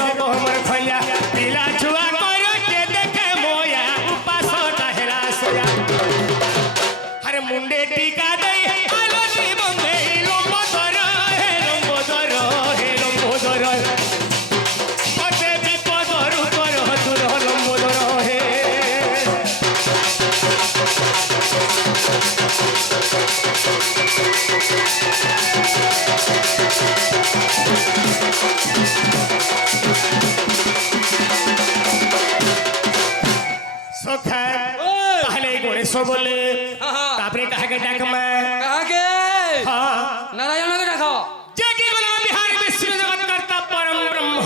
रोग हमर खलिया पिला छुआ करो के देखे मोया उपास दाहरा सोया अरे मुंडे टीका दे आलो जीवन दे लंबोदर हे लंबोदर हे लंबोदर पते विपद रूपर दूर लंबोदर हे सखा पहले गणेश बोले तापरे कहा के डाक में कहा के हां नारायण के डाको जगी गला बिहार में सृष्टि जगत करता परम ब्रह्म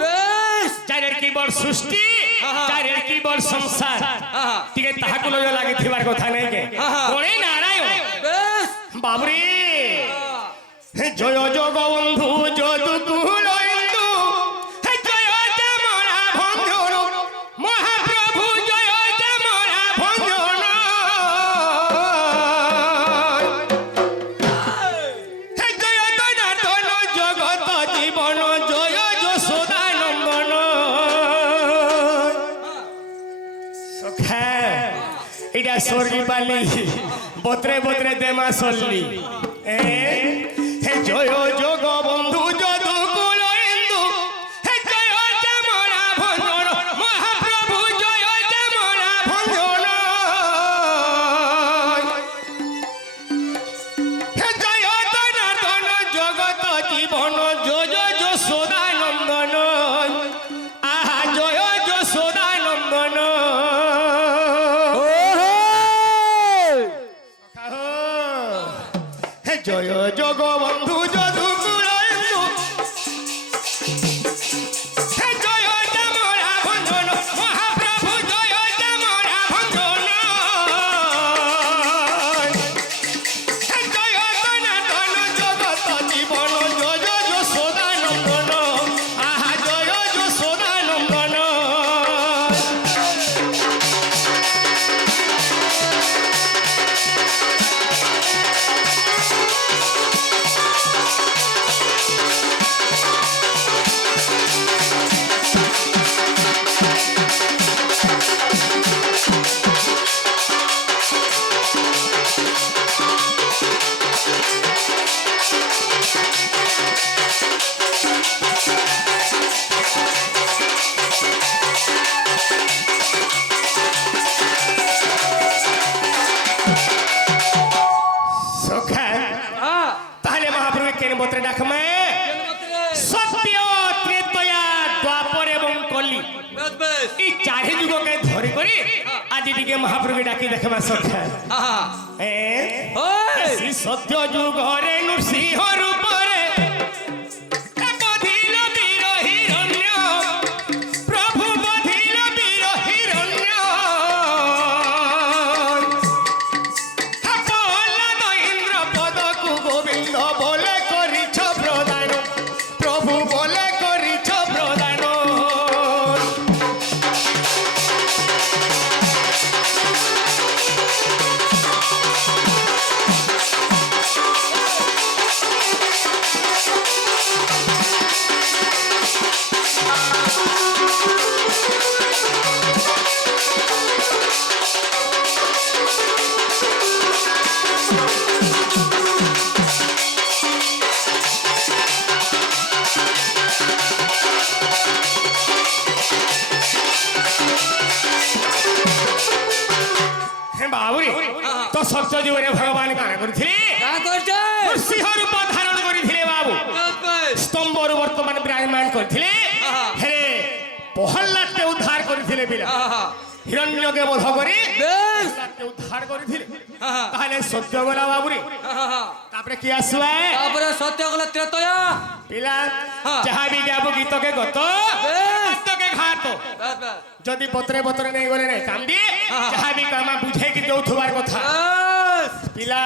बेस चारे की बड़ सृष्टि चारे की बड़ संसार तिके ताहा को लगे लागे थिबार कथा नहीं के कोणे नारायण बेस बाबरे जय जगबंधु যদুকুল ইন্দু জয় জামরা ভঞ্জন মহাপ্রভু জয় জামরা ভঞ্জন জয় দনাতন জগত জীবন জয় যশোদা নন্দন সখা এটা স্বর্গী পালি বত্রে বত্রে দেমা সল্লি জয় জগবন্ধু যদুকুল ইন্দু জয় জামরা ভঞ্জন মহাপ্রভু জয় জামরা ভঞ্জন জয় দনাতন জগত জীবন জয় যশোদা নন্দন আহা জয় যশোদা নন্দন জয় জগবন্ধু যদুকুল ইন্দু জয় জামরা ভঞ্জন মহাপ্রভু জয় জামরা ভঞ্জন জয় দনাতন জগত জীবন জয় যশোদা নন্দন আহা জয় যশোদা নন্দন सखा ताहले महाप्रभु केन बत्रे डाक में सत्य त्रेतया द्वापर एवं कली बेस बेस ई चारि जुग के धरि करी आज दिके महाप्रभु डाकी देखबा सखा ए ओए श्री सत्य जुग रे नृसिंह रूप रे बधिल वीर हिरण्य प्रभु बधिल वीर हिरण्य इंद्र पद को गोविंद बोले करिछ प्रदान प्रभु बोले करिछ प्रदान बाबुरी तो सत्य जीवने भगवान काना करथिले का करते सिंह रूप धारण करथिले बाबू बेस बेस स्तंभ वर्तमान विराजमान करथिले हे प्रहलाद के उद्धार करथिले बिरा हिरण्य के वध करी बेस प्रहलाद के उद्धार करथिले ताहले सत्य गला बाबुरी तापरे की आसुआ तापरे सत्य गला त्रेतया पिला जहां भी गाबो गीत के गत गीत के घात बेस बेस जदि पत्रे पत्रे नहीं गले नहीं काम दी जहां भी कामा बुझे कि देउथुबार कथा बेस पिला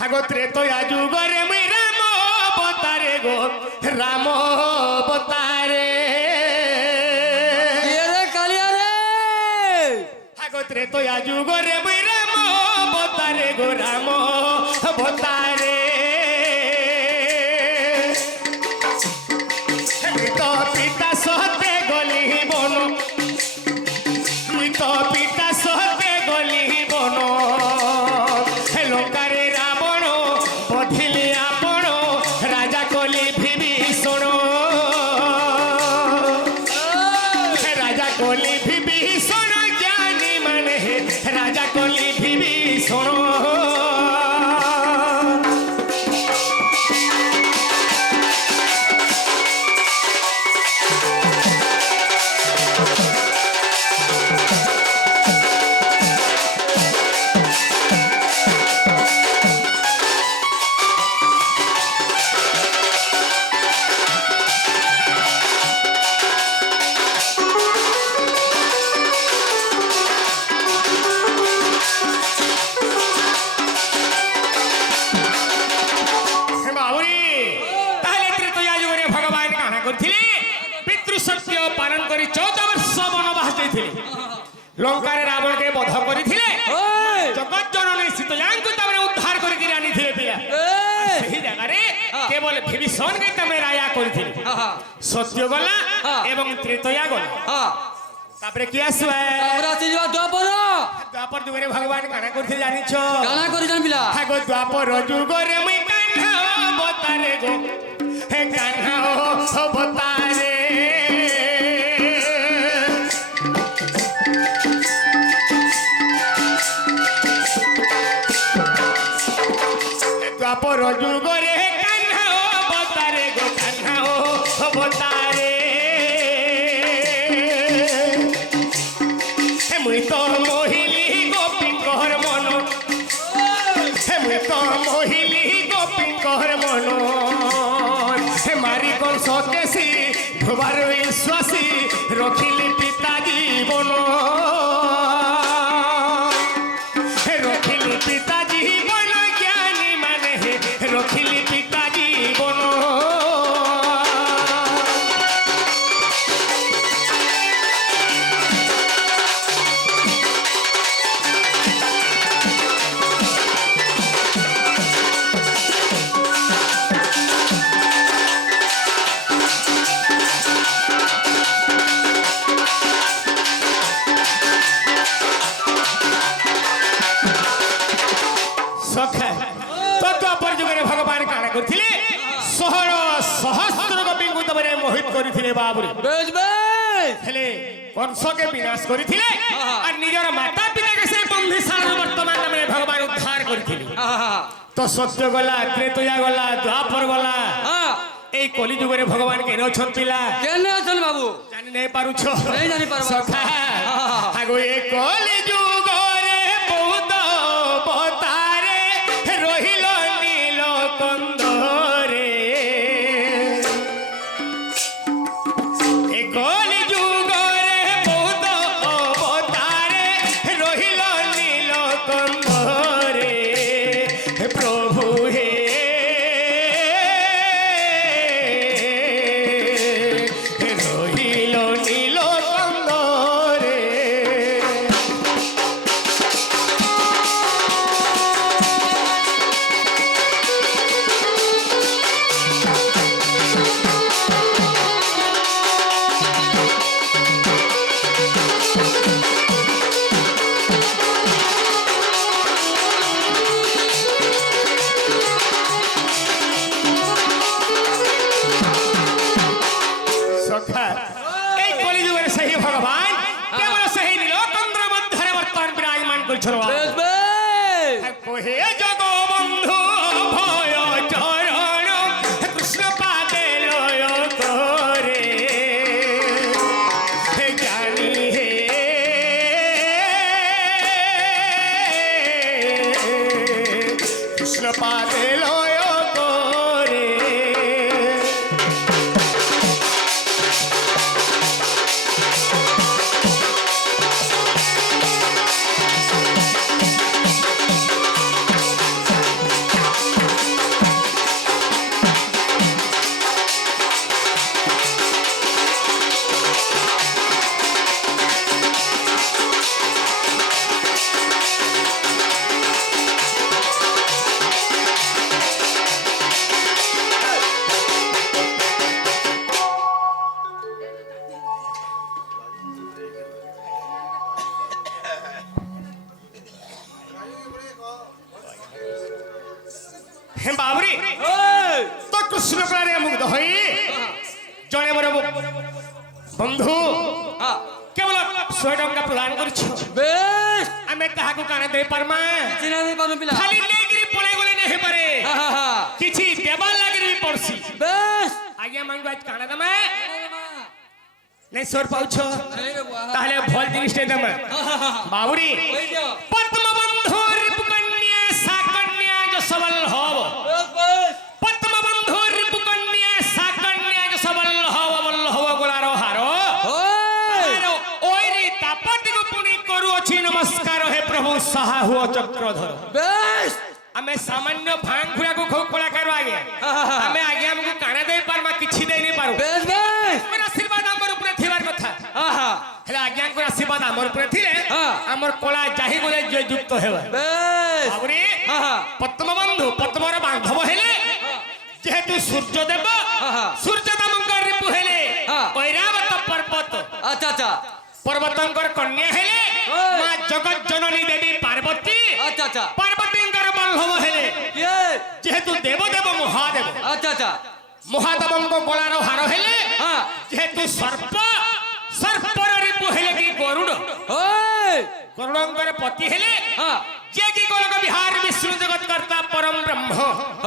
हागो त्रेतया जुगरे मुई राम अवतारे गो राम अवतारे ये रे कालिया रे हागो त्रेतया जुगरे मुई राम अवतारे गो राम अवतारे तो पिता କରିଥିଲେ ପିତୃ ସତ୍ୟ ପାଳନ କରି 14 ବର୍ଷ ବନବାସ ଯାଇଥିଲେ ଲଙ୍କାରେ ରାବଣକେ ବଧ କରିଥିଲେ ওই ଜଗତ ଜନନୀ ସୀତାଙ୍କୁ ତାମାନେ ଉଦ୍ଧାର କରିକି ଆଣିଥିଲେ ପିଲା এই ସେହି ଜାଗାରେ କେବଳ ବିଭୀଷଣକେ ତମେ ରାୟା କରିଥିଲେ ସତ୍ୟ ଗଲା ଏବଂ ତ୍ରେତୟା ଗଲା হ্যাঁ ତାପରେ କିଏ ଆସିବ আমরা আছি যা দ্বাপর ଦ୍ୱାପର ଯୁଗରେ ଭଗବାନ କାଣା କରିଥିଲେ ଜାଣିଛ কানা করি জান পিলা গো দ্ୱାপর যুগরে মুই কাহ্না অবতারে গো হে কাহ্না অবতারে দ্বাপর যুগরে কাহ্না অবতারে গো কাহ্না অবতারে হে মুই তো মহিলি গোপীঙ্কর মন হে মুই তো মহিলি গোপীঙ্কর মন হে মারি কোন সতেসি ধোবার বিশ্বাসী রখিলি পিতা জীবন হে রখিলি পিতা জীবন জ্ঞানী মানে হে রখিলি পিতা জীবন সখা তো দ্বাপর যুগরে ভগবান কাଣା করଥିଲେ 16 সহস্র গোপীଙ୍କୁ তবে মোহিত କରିଥିଲେ বাবুরে বেশ বেশ হেলে কংসকে বিনাশ କରିଥିଲେ আর নিজের মাতা পিতাকে সে বন্দিশালার বর্তমান তবে ভগবান উদ্ধার କରିଥିଲେ তো সত্য গলা ত্রেতয়া গলা দ্বাপর গলা হ্যাঁ এই কলি যুগরে ভগবান কেন অছন পিলা কেনে আছেন বাবু জানি নাই পারুছ নাই জানি পারবা। সখা আগো এই কলি যুগরে বহুত অবতারে রহিল নীল কন্দরে এই কলি যুগরে বহুত অবতারে রহিল নীল কন্দরে হে প্রভু হে রহিল নীল কন্দরে সখা এই কলিযুগের সেই ভগবান কেবল সেই নীলকন্দ্র মধ্যে বর্তমান বিরাজমান করছেন বেশ বেশ কহে জগবন্ধু ভয় চরণ কৃষ্ণ পাদে লয় করে হে জানি হে কৃষ্ণ পাদে লয় করে হে বাবুরি ওই তো কৃষ্ণ প্রাণে মুগ্ধ হই জনে বড় বন্ধু হ্যাঁ কেবল 100 টঙ্কা প্রদান করছ বেশ আমি তাহাকে কানে দেই পারমা চিনা দেই পারো পিলা খালি নেগরি পড়ে গলে নেই পারে কিছু দেবার লাগি পড়ছি বেশ আজ্ঞা মাঙ্গু আজ কানে দমে নাই সর পাউছ এই রে বাবা তাহলে ভল জিনিসটা দমে বাবুরি ওই যাও পদ্ম বন্ধুর কন্যা সাকন্যা যশবল হব বেশ বেশ পদ্ম বন্ধুর কন্যা সাকন্যা যশবল হব বল হব গোলার হার ওই ওইরি তাপটিকে পুনি করু অছি নমস্কার হে প্রভু সাহা হুও চক্রধর বেশ আমি সামান্য ভাঙ ঘুরাকু খুব কলাকার আগে আমি আগে আমাকে কানে দেই পারমা কিছু দেই নি পারু বেশ বেশ আমার উপরে থিলে হ্যাঁ। আমার কলা যাহি গলে যে যুক্ত হেবা বেশ বাবুরে হ্যাঁ হ্যাঁ পদ্ম বন্ধু পদ্মর বান্ধব হেলে যেহেতু সূর্য দেব হ্যাঁ। সূর্য দেবঙ্কর রিপু হেলে হ্যাঁ। ঐরাবত পর্বত আচ্ছা আচ্ছা পর্বতঙ্কর কন্যা হেলে ওই। মা জগৎ জননী দেবী পার্বতী আচ্ছা আচ্ছা পার্বতীঙ্কর বল্লভ হেলে ইয়ে যেহেতু দেবদেব মহাদেব আচ্ছা আচ্ছা মহাদেবঙ্ক গলার হার হেলে হ্যাঁ যেহেতু সর্প সর্পর রিপু হেলে কি গরুড় ওই গরুড়ঙ্কর পতি হেলে হ্যাঁ যে কি গোলক বিহার বিষ্ণু জগৎ কর্তা পরম ব্রহ্ম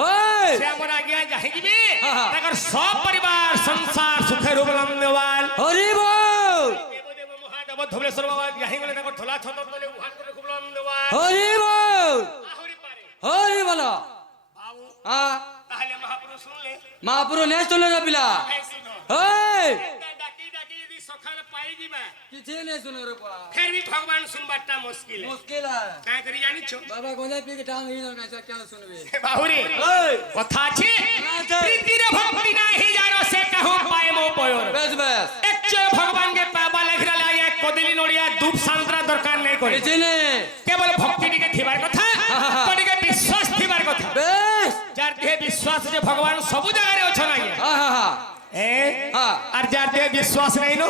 ওই সে আমার আজ্ঞা যাহি দিবি হ্যাঁ, হ্যাঁ। তাকর সব পরিবার সংসার সুখে রূপলম দেওয়াল হরি বল দেবদেব মহাদেব ধবলেশ্বর বাবা যাহি গলে তাকর ধলা ছত তলে উহান করে রূপলম দেওয়াল হরি বল আহুরি পারে হরি বল বাবু হ্যাঁ তাহলে মহাপুরুষ শুনলে মহাপুরু নেক্সট হলো না পিলা এই শুনো ওই ডাকি ডাকি যদি সকাল পাই দিবা কিছু নেই শুনে রে বাবা ফের भी भगवान सुनबाटा मुश्किल है মুশকিল আছে কাই করি জানিছো বাবা গঞ্জাই পি কে টাং হই না কাছে কেন শুনবে বাহুরি ওই কথা আছে আছে। প্রীতির ভক্তি নাহি জানো সে কাহু পায় মো পয়র বেশ বেশ একচুয়াল ভগবান কে পাবা লেখরা লাগে কদিলি নড়িয়া ধূপ সান্ত্রা দরকার নাই করে কিছু নেই কেবল ভক্তি টিকে থিবার কথা তো টিকে বিশ্বাস থিবার কথা বেশ যার দেহে বিশ্বাস যে ভগবান সবু জায়গায় অছ নাই হ্যাঁ হ্যাঁ হ্যাঁ হ্যাঁ। আর যার দেহে বিশ্বাস নাই নো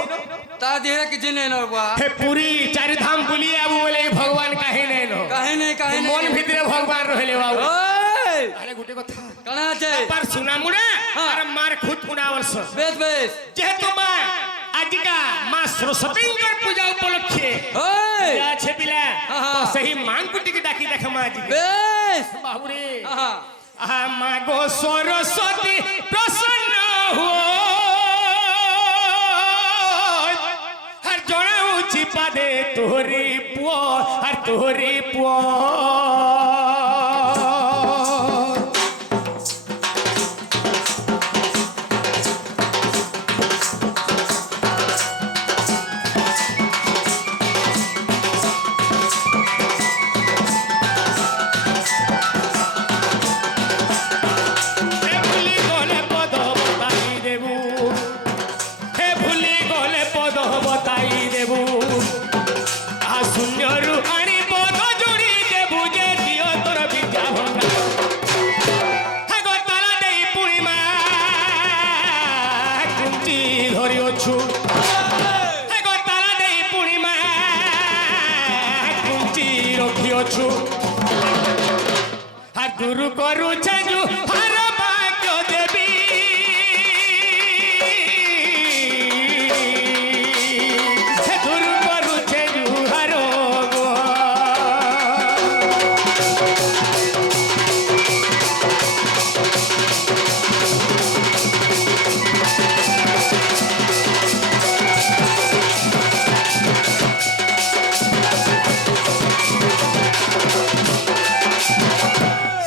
তা দিয়ে কিছু নেই না বাবা হে পুরী চারি ধাম বুলিয়ে আবু বলে ভগবান কাহে নাই নো কাহে নেই কাহে মন নেই ভিতরে ভগবান রহিলে বাবু ওই আরে গোটে কথা কেন আছে পার সুনা মুড়া হ্যাঁ। আর মার খুদ পুনা বর্ষ বেশ বেশ যেহেতু মা আজিকা মা সরস্বতীঙ্কর পূজা উপলক্ষে ওই আছে পিলা আহা। তো সেই মাংকু টিকে ডাকি দেখে মা আজি বেশ বাবুরে আহা আহা মা গো সরস্বতী প্রসন্ন হো আর জଣାଉଛି পাদে তোরি পুଅ আর তোরি পুଅ হে ভুলি গলে পদ বতাই দেবু হে ভুলি গলে পদ বতাই দেবু আ শূন্যরু আনি পদ যোড়ি দেবু যে দিও তোর বিদ্যা ভঙ্গা হে গো তালা দেই পূর্ণিমা কুঞ্চি ধরি অছু হে গো তালা দেই পূর্ণিমা কুঞ্চি রখি অছু আর গুরু করুছে যু হর ভাগ্য দেবী হে গুরু করুছে যু হর গো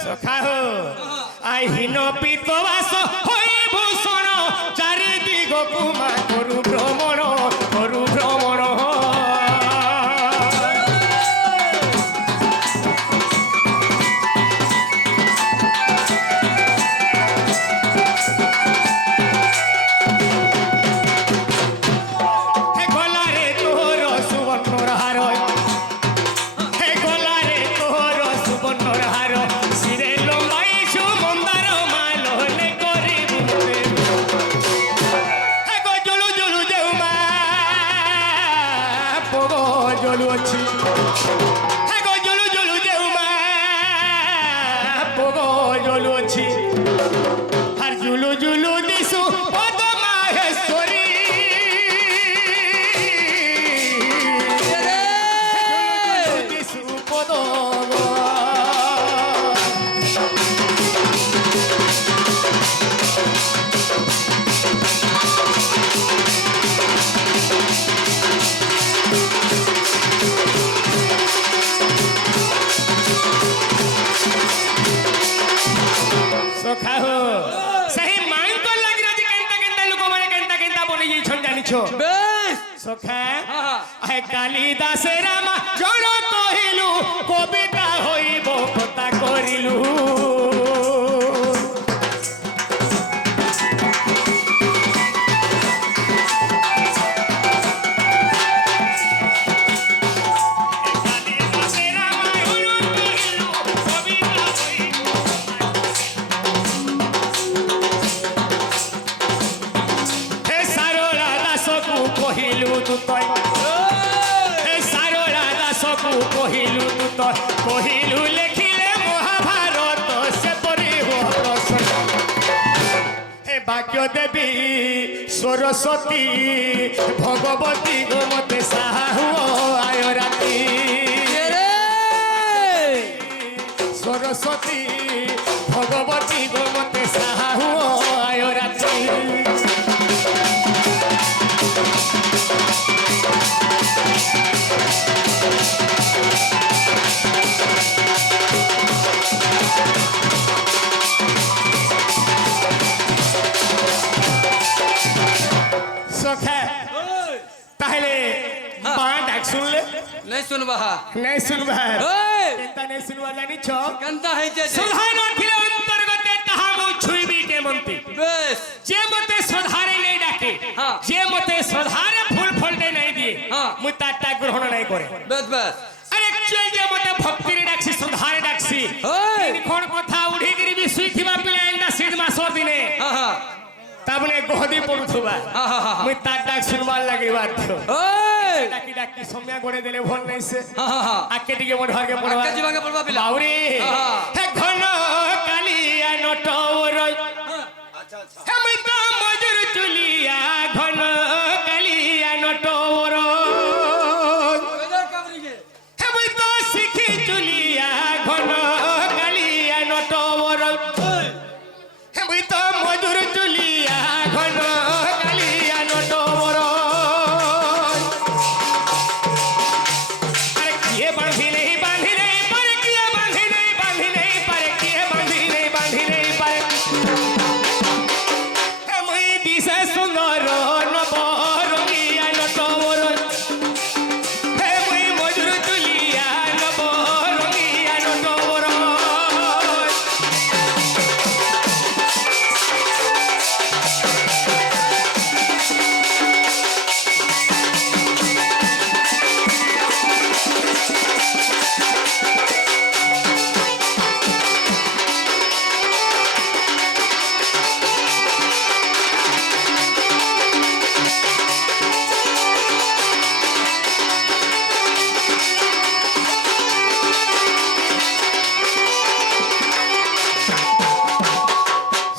সখা হো আই হীন পিতবাস হই ভূষণ চারি দিগ কুমা করু ভ্রমণ করু ভ্রমণ হে গলারে তোর সুবর্ণর হার হে গলারে তোর সুবর্ণর হার শিরে লম্বাইছু মন্দার মাল হলে করিবু হে গো জলু জলু যেউ মা পগ জলু অছি হে গো জলু জলু যেউ মা পগ জলু অছি আর জুলু জুলু দিশু পদ মাহেশ্বরী দিশু পদ সখা হো সেই মাংক লাগরাজি কেনতা কেনতা লোক মানে কেনতা কেনতা বনে যাইছন জানিছো বেশ সখা আহা আহে কালিদাসে রামা জড় কহিলু কবিতা হইব কথা করিলু কহিলু তু তই হে সারলা দাসকু কহিলু তু তই কহিলু লেখিলে মহাভারত সে পরিব প্রশ্ন হে বাক্য দেবী সরস্বতী ভগবতী গোমতে সাহু আয় রাতি সরস্বতী ভগবতী গোমতে সাহু আয় রাতি সখা তাহলে মা ডাক শুনলে नहीं सुनबा নাই শুনবা ओए কেনতা নাই শুনবা জানিছ कंता है जे সুধাই নথিলে অন্তর্গতে তাহা মু ছুইবি কেমন্তি बेस যে মতে সধারে নাই ডাকে হ্যাঁ। যে মতে সধারে ফুল ফলটে নাই দিয়ে হ্যাঁ। মু তারটা গ্রহণ নাই করে बेस बेस আরে একচুয়াল যে মতে ভক্তিরে ডাকছি সধারে ডাকছি ओए কোন কথা উড়ি গিরি বি শুইথিবা পিলা এন্ডা শীত মাসর দিনে हां हां তাবনে গহদি পড়ুথুবা हां हां মুই তার ডাক শুনবার লাগি বাধ্য ओए ডাকি ডাকি সময় গড়ে দিলে ভল নাইছে हां हां हां আকে টিকে মোর ঘরকে পড়বা আকে জীবাকে পড়বা পিলা বাউরি হ্যাঁ। হে ঘন কালিয়া নটর अच्छा अच्छा হে মুই তো মজুর চুলিয়া ঘন কালিয়া নটর इधर कमरी के হে মুই তো শিখি চুলিয়া ঘন কালিয়া নটর ओए হে মুই তো মজুর চুলিয়া ঘন কালিয়া নটর আরে কিয়ে বাঁধি নেই পারে কিয়ে বাঁধি নেই পারে কিয়ে বাঁধি নেই পারে হে মুই দিশে সুন্দর নব রঙিয়া নটর হে মুই মজুর চুলিয়া নব রঙিয়া নটর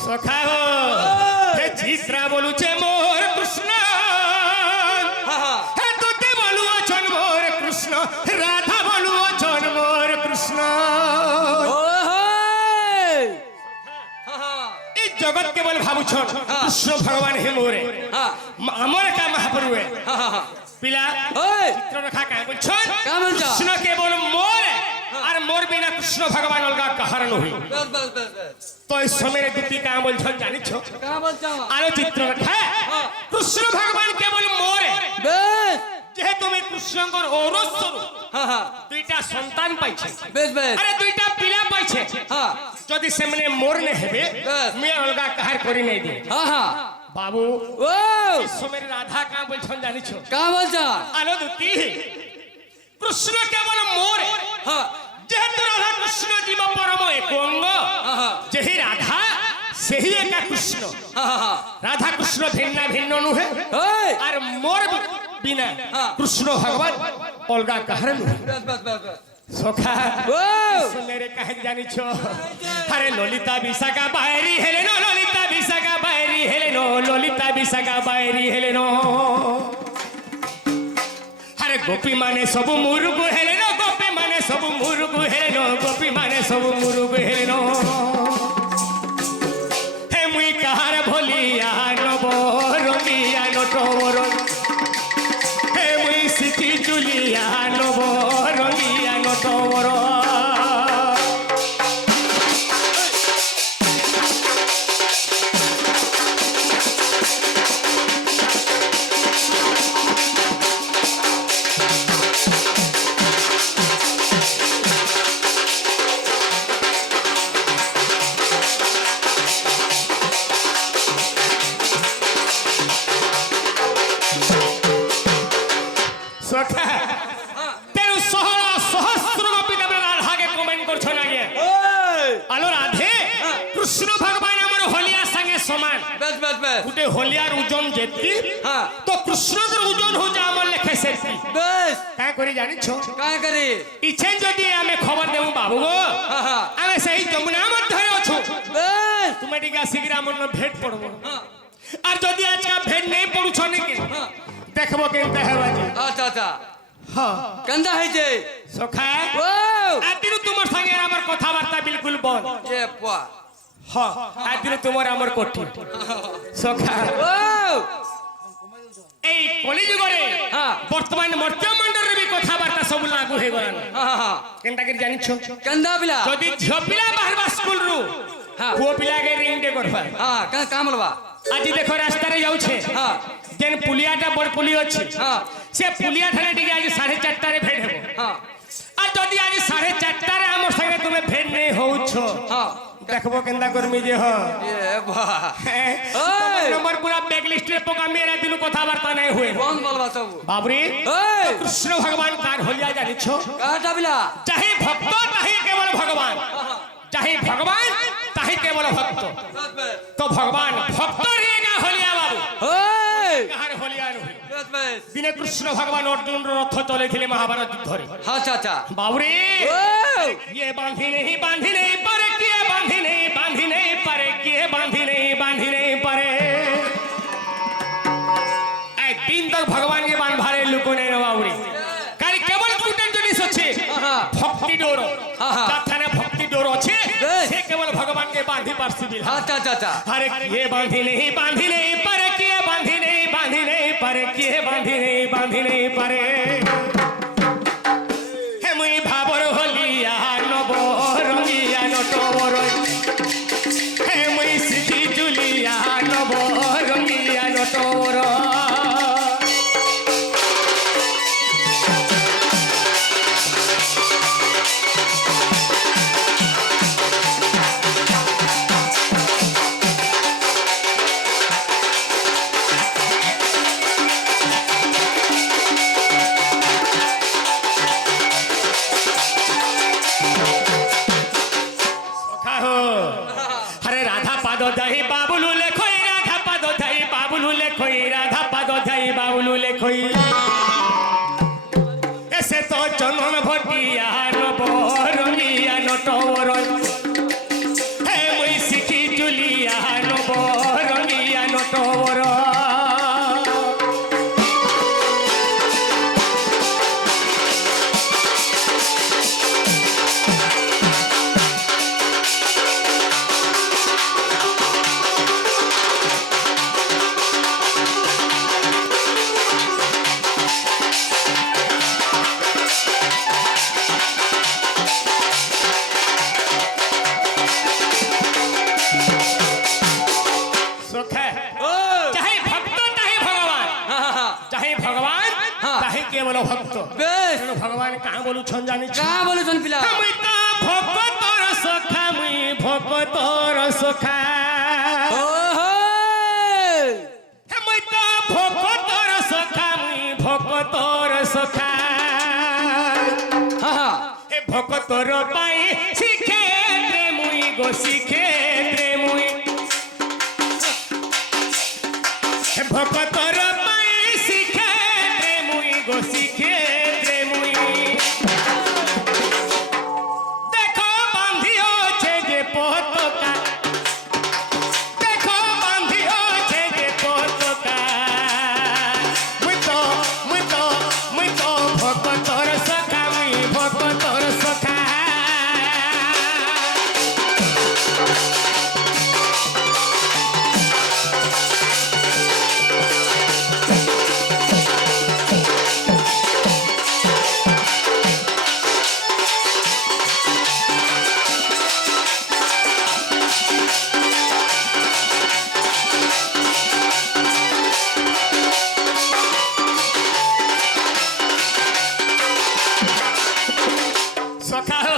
সখা হো হে চিত্রা বলুছে মোর কৃষ্ণ हां हां হে তোতে বলু অছন মোর কৃষ্ণ রাধা বলু অছন মোর কৃষ্ণ ओए हां हां এই জগৎ কেবল ভাবুছন কৃষ্ণ ভগবান হে মোরে हां আমার কা মহাপ্রভু हां हां পিলা ओए চিত্ররেখা কা বলছন কা বলছ? কৃষ্ণ কেবল মোর আর মোর বিনা কৃষ্ণ ভগবান অলগা কাহার নহি बेस बेस बेस बेस তো এই সময়ের দুটি কা বলছন জানিছ कहां बोलता আরো চিত্ররেখা কৃষ্ণ ভগবান কেবল মোরে बेस যেহেতু আমি কৃষ্ণঙ্কর ঔরস্বরূপ हां हां দুইটা সন্তান পাইছে बेस बेस আরে দুইটা পিলা পাইছে हां যদি সেমনে মোর নে হেবে বেশ। আমি অলগা কাহার করি নাই দি हां हां বাবু ओ সময়ের রাধা কা বলছন জানিছ कहां बोलता আলো দুটি কৃষ্ণ কেবল মোরে हां যেহেতু রাধা কৃষ্ণ জীব পরম এক অঙ্গ हां हां যেহি রাধা সেই একা কৃষ্ণ हां हां রাধা কৃষ্ণ ভিন্ন ভিন্ন নুহে ओए আর মোর বিনা হ্যাঁ। কৃষ্ণ ভগবান অলগা কাহার নুহে बेस बेस बेस बेस সখা ओ মেরে কাহে জানিছ আরে ললিতা বিশাখা বাইরি হেলে নো ললিতা বিশাখা বাইরি হেলে নো ললিতা বিশাখা বাইরি হেলে নো আরে গোপী মানে সবু মুরুগু হেলে নো গোপী মানে সবু মুরুগু হেলে নো গোপী মানে সবু মুরুগু হেলে নো হে মুই কাহার ভলিয়া নব রঙিয়া নটর হে মুই সিটি চুলিয়া নব রঙিয়া নটর সখা তেরু সহস্র সহস্র গোপী দেব রাধাকে কমেন্ট করছ না গিয়ে ओए আলো রাধে কৃষ্ণ ভগবান আমার হলিয়া সঙ্গে সমান बेस बेस बेस গোটে হলিয়ার ওজন যেতি हां তো কৃষ্ণর ওজন হচ্ছে আমার লেখে সেটি বেশ কাঁ করে জানিছ কাঁ করে ইচ্ছে যদি আমি খবর দেবো বাবু গো আমি সেই যমুনা মধ্যে অছু বেশ তুমি টিকে আসিকি আমার ভেট পড়বো আর যদি আজকে ভেট নেই পড়ুছ নাকি দেখবো কেমতে হেবা যে আচ্ছা আচ্ছা হ্যাঁ কেন্দা হয়েছে সখা ও আদিরু তোমার সঙ্গে আমার কথাবার্তা বিলকুল বন্ধ এ পা হ্যাঁ আদিরু তোমার আমার কঠিন সখা ও এই কলিযুগরে হ্যাঁ বর্তমান মর্ত্যমণ্ডলের বি কথাবার্তা সব লাগু হয়ে গলান হ্যাঁ কেনটা করে জানিছ কেন্দা পিলা যদি ঝিও পিলা বাহারবা স্কুল রু হ্যাঁ পুଅ ପିଲାକେ ରିଙ୍ଗଟେ କରବା হ্যাঁ কাম লবা ଆଜି ଦେଖ ରାସ୍ତାରେ ଯାଉଛେ হ্যাঁ ଯେନ୍ ପୁଲିଆଟା ବଡ ପୁଲି ଅଛି হ্যাঁ ସେ ପୁଲିଆ ଠାରେ ଟିକେ ଆଜି 4:30ରେ ଭେଟ ହେବ হ্যাঁ আর যদি ଆଜି 4:30ରେ আমার সঙ্গে তুমি ভেট নেই হউছ হ্যাঁ দেখবো কেন্দা করমি যে হ এ বা নম্বর পুরা ব্যাক লিস্টে পকামি এরা দিন কথাবার্তা নাই হুয়ে কোন বলবা সব বাবরি এই কৃষ্ণ ভগবান কার হলিয়া জানিছ কাটা পিলা চাহে ভক্ত তাহি কেবল ভগবান চাহে ভগবান তাহি কেবল ভক্ত তো ভগবান ভক্ত রে না হলিয়া বাবু এই কাহার হলিয়া নহে বেশ বেশ দিনে কৃষ্ণ ভগবান অর্জুন রথ চলেছিলে মহাভারত যুদ্ধরে আচ্ছা আচ্ছা বাবুরে ও ये बांधी नहीं परे किए बांधी नहीं परे किए बांधी नहीं परे ऐ दिन तक भगवान के बाण भारे लुको नहीं बाबुरे काली केवल टूटन जिनिस আছে ভক্তি ডোর যাথানে ভক্তি ডোর আছে সে কেবল ভগবান के बांधी पारसिबिल আচ্ছা আচ্ছা আচ্ছা अरे किए बांधी नहीं परे किए बांधी नहीं परे किए बांधी नहीं परे हे मुई भाबर हलिया नब रंगिया नटवर हे मुई सिद्धि जुलिया नब रंगिया नटवर हरे राधा पाद दही बाबुलू लेखोई राधा पाद दही बाबुलू लेखोई राधा पाद दही बाबुलू लेखोई ऐसे तो चंदन भटिया नब रंगिया नटवर हे मुई सिखी जुलिया नब रंगिया नटवर चाहे भक्त चाहे भगवान चाहे भगवान चाहे केवल भक्त বেশ भगवान कहाँ बोलू छन जानी কা বলেছেন পিলা मुई तो भक्तर सखा मुई भक्तर सखा ওহো मुई तो भक्तर सखा मुई भक्तर सखा হ্যাঁ হ্যাঁ हे भक्तर पाई शिखे रे मुई गो शिखे रे मुई हे भक्तर पाई शिखे रे मुई गो शिखे रे मुई देखो बांधियो छे जे पतका देखो बांधियो छे जे पतका मुई तो भक्तर सखा मुई भक्तर सखा सखा हो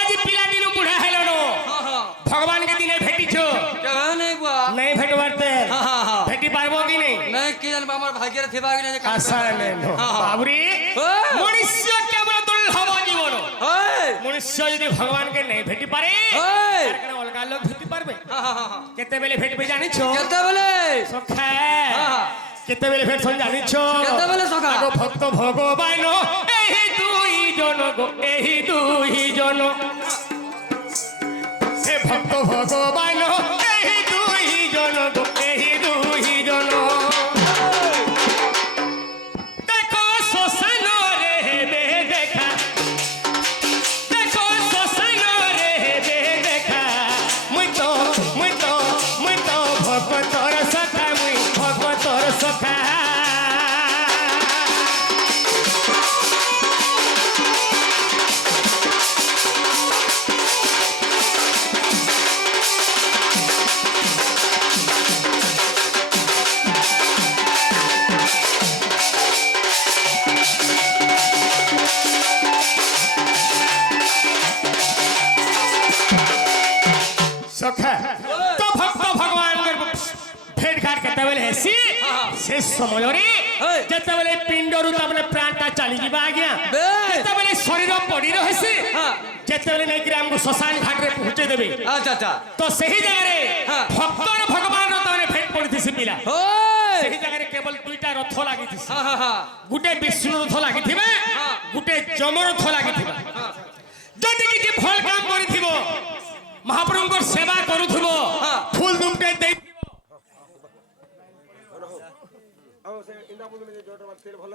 आज पिला दिन बुढ़ा हेलो नो भगवान के दिने भेटिछो কেন নেই বুয়া नहीं भेटवारते হ্যাঁ भेटी पारबो कि नहीं নাই কি জানবা আমার ভাগ্যের থেবা কি না आशा नहीं नो बाबरी मनुष्य केवल दुर्लभ जीवन ওই मनुष्य यदि भगवान के नहीं भेटी पारे ওই तार अलगा लोग भेटी पारबे केते बेले भेटबे जानिछो কেতে বলে सखा কেতেবেলে ভেটছন জানিছ কেতেবেলে সখা? আগ ভক্ত ভগবান এই দুই জন গো এই দুই জন সে ভক্ত ভগবান এই দুই জন গো এই দুই জন দেখো শ্মশান রে হেবে দেখা দেখো শ্মশান রে হেবে দেখা মুই তো ভগতর সখা মুই ভগতর সখা সখা তো ভক্ত ভগবান ভেট ঘাট কেতেবেলে হেসি সে সময়রে হেই। যেতেবেলে পিণ্ডরু তারপরে প্রাণটা চালি যা আজ্ঞা বেশ। যেতেবেলে শরীর পড়ি রহেসি হ্যাঁ। যেতেবেলে নেইকি আমକୁ শ্মশান ঘাটরে পৌঁছে দেবে আচ্ছা আচ্ছা তো সেই জায়গায় হ্যাঁ। ভক্তর ভগবান তাহলে ভেট পড়িথিসি পিলা ওই সেই জায়গায় কেবল দুইটা রথ লাগিথিসি হ্যাঁ হ্যাঁ হ্যাঁ গুটে বিষ্ণু রথ লাগিথিবে হ্যাঁ। গুটে যম রথ লাগিথিবা যদি কিছু ফল কাম করিথিব মহাপ্রভুঙ্কর সেবা করুথিব হ্যাঁ। ফুল দুমটে দেই ଆଉ ସେ ଇନ୍ଦାବୁଦ ଯୋଉଟା ତେଲ ଭଲ